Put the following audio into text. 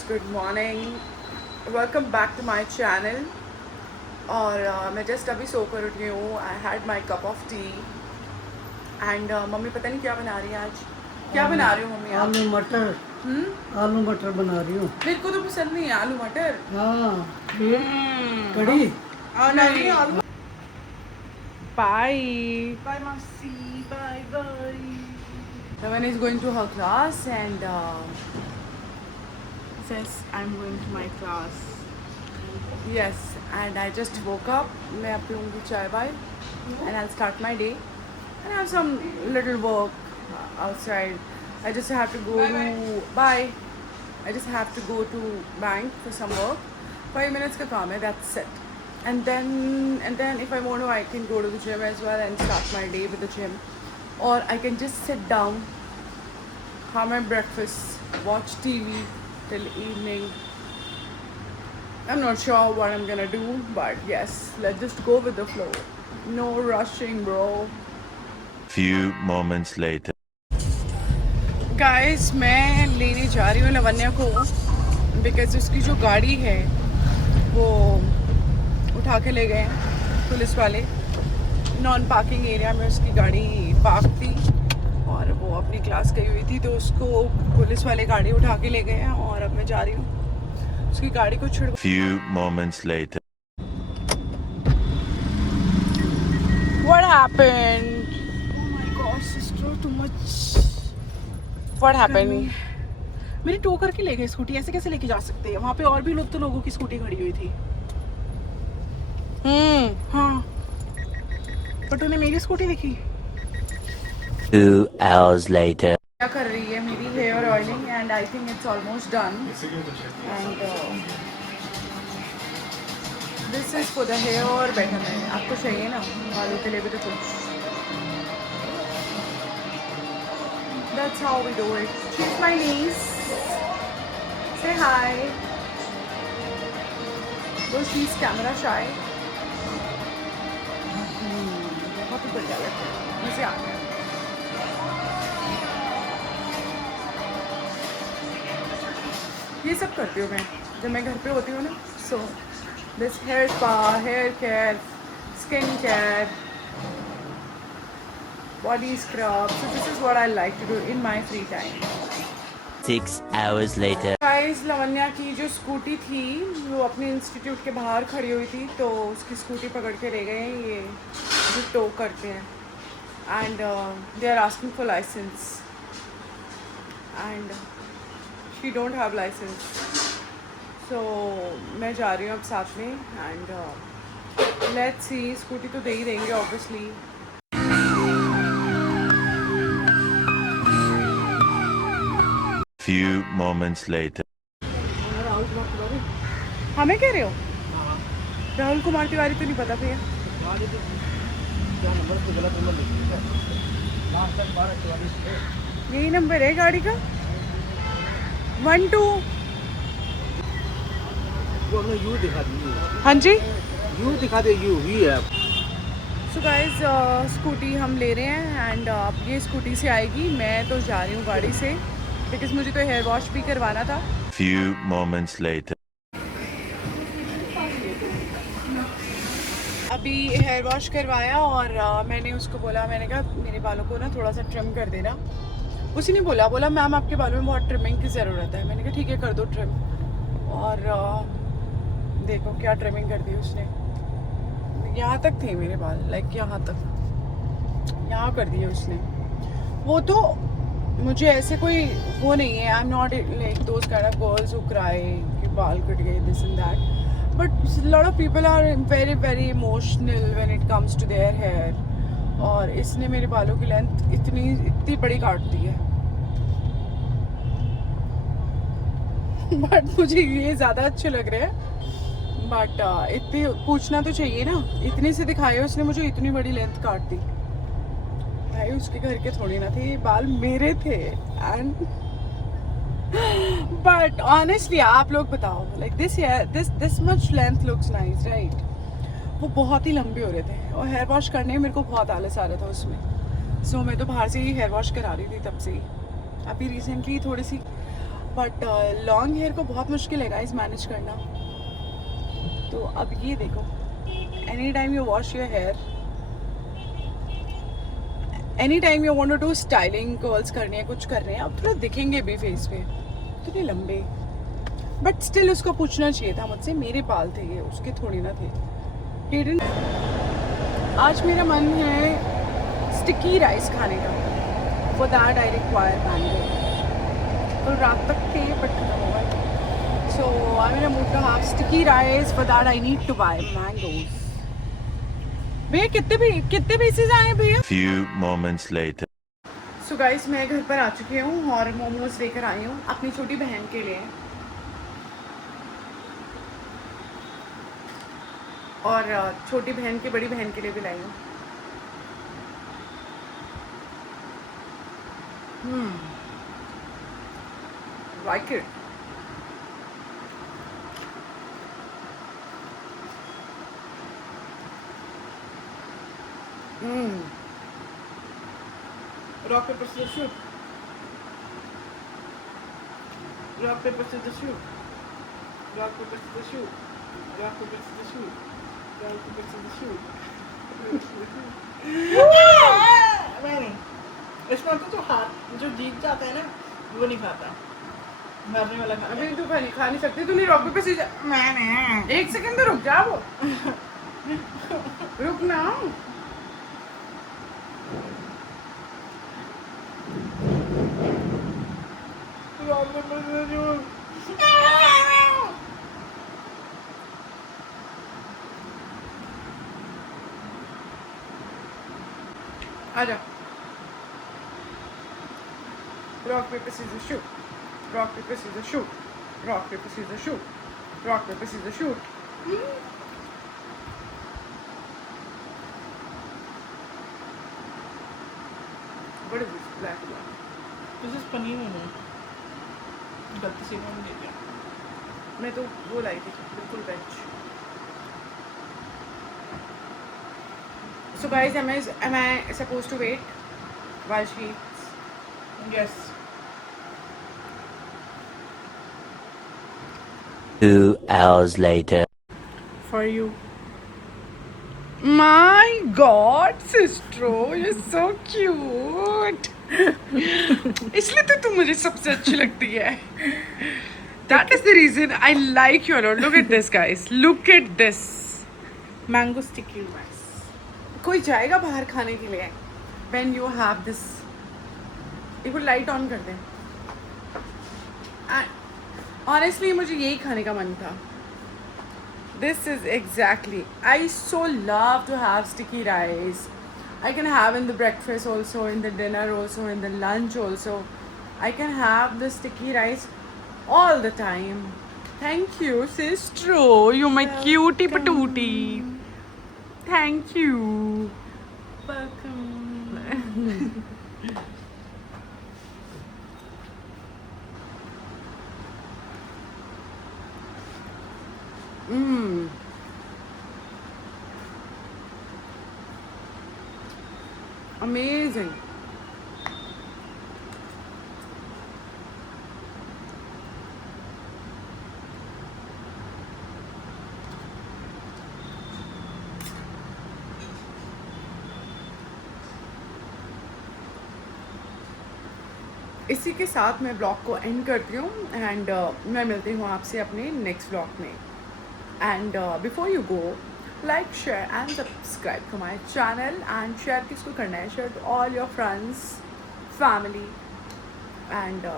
guys, good morning. Welcome back to my channel. और मैं just अभी सोकर उठी हूँ. I had my cup of tea. And mummy पता नहीं क्या बना रही है आज. क्या बना रही हो मम्मी आप? आलू मटर. आलू मटर बना रही हूँ. मेरे को तो पसंद नहीं है आलू मटर. हाँ. कड़ी. नहीं आलू. Bye. Bye Masi. Bye bye. Ravan is going to her class and says I'm going to my class. Yes, and I just woke up. मैं अब पीऊँगी चाय bye and I'll start my day and have some little work outside. I just have to go to bye. I just have to go to bank for some work. 5 minutes का काम है. That's it. And then if I want to, I can go to the gym as well and start my day with the gym. Or I can just sit down, have my breakfast, watch TV till evening. I'm not sure what I'm gonna do, but yes, let's just go with the flow. No rushing, bro. Few moments later. Guys, मैं लेने जा रही हूँ लवन्या को because उसकी जो गाड़ी है वो उठा के ले गए हैं पुलिस वाले. नॉन पार्किंग एरिया में उसकी गाड़ी पार्क थी और वो अपनी क्लास गई हुई थी तो उसको पुलिस वाले गाड़ी उठा के ले गए हैं और अब मैं जा रही हूँ उसकी गाड़ी को छुड़वा. Few moments later. What happened? Oh my God, sister, too much. What happened? मेरी टो करके ले गए स्कूटी. ऐसे कैसे लेके जा सकते हैं? वहाँ पे और भी लोग तो लोगों की स्कूटी खड़ी हुई थी. हाँ. बट उन्हें मेरी स्कूटी दिखी. 2 hours later. क्या कर रही है मेरी hair oiling and I think it's almost done and this is for the hair और बेटरमेंट. आपको चाहिए ना बालों के लिए भी तो कुछ. That's how we do it. She is my niece. Say hi. वो शी इज कैमरा शाय. बहुत ही बढ़िया लगता है. मज़े आ गया. ये सब करती हूँ मैं जब मैं घर पे होती हूँ ना. So this hair spa, hair care, skin care, body scrub. So this is what I like to do in my free time. 6 hours later. Guys, Lavanya की जो स्कूटी थी वो अपने इंस्टीट्यूट के बाहर खड़ी हुई थी तो उसकी स्कूटी पकड़ के ले गए हैं ये जो टो करते हैं and they are asking for license and she don't have license. So मैं जा रही हूँ अब साथ में एंड लेट्स सी. स्कूटी तो दे ही देंगे ऑब्वियसली. Few moments later. हमें कह रहे हो? राहुल कुमार तिवारी तो नहीं पता भैया. यही नंबर है गाड़ी का. 12. यू दिखा दीजिए. हाँ जी. यू दिखा दे. यू ही है. सो गाइज स्कूटी हम ले रहे हैं एंड अब ये स्कूटी से आएगी. मैं तो जा रही हूँ गाड़ी से बिकॉज मुझे तो हेयर वॉश भी करवाना था. Few moments later. अभी हेयर वॉश करवाया और मैंने उसको बोला, मैंने कहा मेरे बालों को ना थोड़ा सा ट्रिम कर देना. उसी ने बोला मैम आपके बालों में बहुत ट्रिमिंग की ज़रूरत है. मैंने कहा ठीक है कर दो ट्रिम. और देखो क्या ट्रिमिंग कर दी उसने. यहाँ तक थे मेरे बाल, लाइक यहाँ तक, यहाँ कर दिए उसने. वो तो मुझे ऐसे कोई वो नहीं है. I am not like those kind of girls who cry कि बाल कट गए this and that. But lot of people are very very emotional when it comes to their hair. और इसने मेरे बालों की लेंथ इतनी बड़ी काट दी है. बट मुझे ये ज़्यादा अच्छे लग रहे हैं. बट इतनी पूछना तो चाहिए ना. इतने से दिखाए उसने मुझे इतनी बड़ी लेंथ काट दी. भाई उसके घर के थोड़ी ना थे, बाल मेरे थे. एंड बट ऑनेस्टली आप लोग बताओ like this much length looks nice right. वो बहुत ही लंबे हो रहे थे और हेयर वॉश करने में मेरे को बहुत आलस आ रहा था उसमें. सो मैं तो बाहर से ही हेयर वॉश करा रही थी तब से ही. अभी रिसेंटली थोड़ी सी बट लॉन्ग हेयर को बहुत मुश्किल है गाइस मैनेज करना. तो अब ये देखो, any time you wash your hair, any time you want to do styling, curls करनी है, कुछ कर रहे हैं, अब थोड़ा दिखेंगे भी फेस पे कितने लंबे. बट स्टिल उसको पूछना चाहिए था मुझसे, मेरे बाल थे ये, उसके थोड़ी ना थे. He didn't- आज मेरा मन है स्टिकी राइस खाने का. For that I require mango. तो रात तक के बट खत्म होगा. सो आई मेरा mood to have sticky rice. For that I need to buy mangoes. भैया कितने पीसेज आए भैया? Few moments later. सो गाइस मैं घर पर आ चुकी हूँ और मोमोज लेकर आई हूँ अपनी छोटी बहन के लिए. और छोटी बहन की बड़ी बहन के लिए भी लाई हूँ. Like it. Rock, paper, scissors, shoot. Rock, paper, scissors, shoot. Rock, paper, scissors, shoot. Rock, paper, scissors, shoot. Rock, paper, scissors, shoot. नहीं, इसमें तो हाथ जो जीत जाता है ना वो नहीं खाता. मारने वाला खाता. अभी तू खा नहीं सकती. तू नहीं रॉक पेपर सीजर. मैंने 1 सेकंड तो रुक जा. वो रुक ना. आजा. Rock, paper, scissors, shoot. Rock, paper, scissors, shoot. Rock, paper, scissors, shoot. Rock, paper, scissors, shoot. What is this? Black one. This is paneer momo. गलती से मैंने ले लिया. मैं तो वो लाई थी बिल्कुल veg. So guys, am I supposed to wait while she eats? Yes. 2 hours later. For you. My God, sister, you're so cute. इसलिए तो तुम मुझे सबसे अच्छी लगती है. That is the reason I like you a lot. Look at this, guys. Look at this. Mango sticky rice. कोई जाएगा बाहर खाने के लिए. When you have this. एक बार लाइट ऑन कर दें. Honestly, मुझे यही खाने का मन था. This is exactly. I so love to have sticky rice. I can have in the breakfast also, in the dinner also, in the lunch also. I can have the sticky rice all the time. Thank you, sister. You're my cutie patootie. Thank you. Welcome. Amazing. इसी के साथ मैं blog को and करती हूँ and मैं मिलती हूँ आपसे अपने नेक्स्ट ब्लॉग में. And before you go, like, share and subscribe to my channel and share किसको करना है, share to all your friends, family and